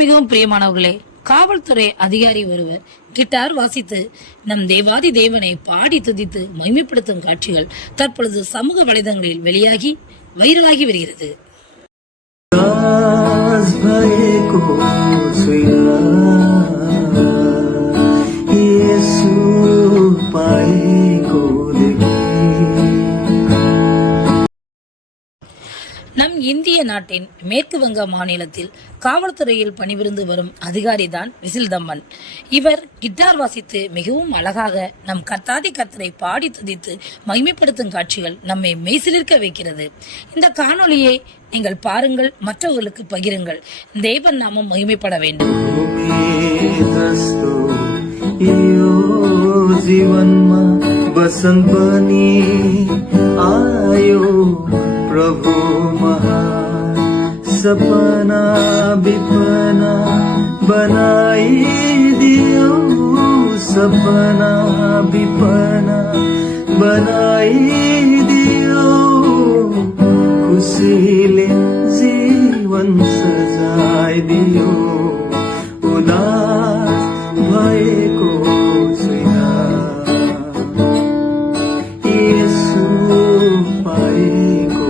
மிகவும் பிரியமானவர்களே, காவல்துறை அதிகாரி ஒருவர் கிட்டார் வாசித்து நம் தேவாதி தேவனை பாடி துதித்து மகிமைப்படுத்தும் காட்சிகள் தற்பொழுது சமூக வலைதளங்களில் வெளியாகி வைரலாகி வருகிறது. நம் இந்திய நாட்டின் மேற்கு வங்க மாநிலத்தில் காவல்துறையில் பணிபுரிந்து வரும் அதிகாரிதான் விசில்தம்மன். இவர் கிட்டார் வாசித்து மிகவும் அழகாக நம் கர்த்தாதி கர்த்தரை பாடி துதித்து மகிமைப்படுத்தும் காட்சிகள் நம்மை மெய்சிலிர்க்க வைக்கிறது. இந்த காணொளியை நீங்கள் பாருங்கள், மற்றவர்களுக்கு பகிருங்கள். தேவன் நாமம் மகிமைப்பட வேண்டும். प्रभु महान सपना विपना बनाई दियो, सपना विपना बनाई दियो, खुशीले जीवन सजाई दियो, उदास भएको छैन येशू पाएको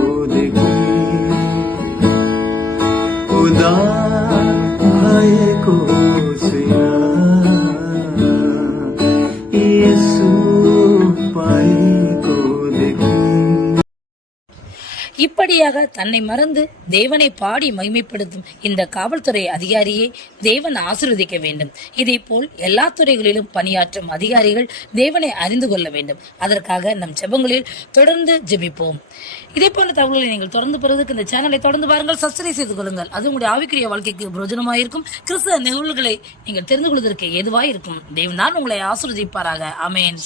भएको येशू पाएको देखि. இப்படியாக தன்னை மறந்து தேவனை பாடி மகிமைப்படுத்தும் இந்த காவல்துறை அதிகாரியை தேவன் ஆசீர்வதிக்க வேண்டும். இதே போல் எல்லா துறைகளிலும் பணியாற்றும் அதிகாரிகள் தேவனை அறிந்து கொள்ள வேண்டும். அதற்காக நம் ஜெபங்களில் தொடர்ந்து ஜெபிப்போம். இதே போன்ற தகவல்களை நீங்கள் தொடர்ந்து பெறுவதற்கு இந்த சேனலை தொடர்ந்து பாருங்கள், சப்ஸ்கிரைப் செய்து கொள்ளுங்கள். அது உங்களுடைய ஆவிக்குரிய வாழ்க்கைக்கு பிரயோஜனமாயிருக்கும். கிறிஸ்தவ நிகழ்வுகளை நீங்கள் தெரிந்து கொள்வதற்கு ஏதுவாயிருக்கும். தேவன் தான் உங்களை ஆசீர்வதிப்பாராக. ஆமென்.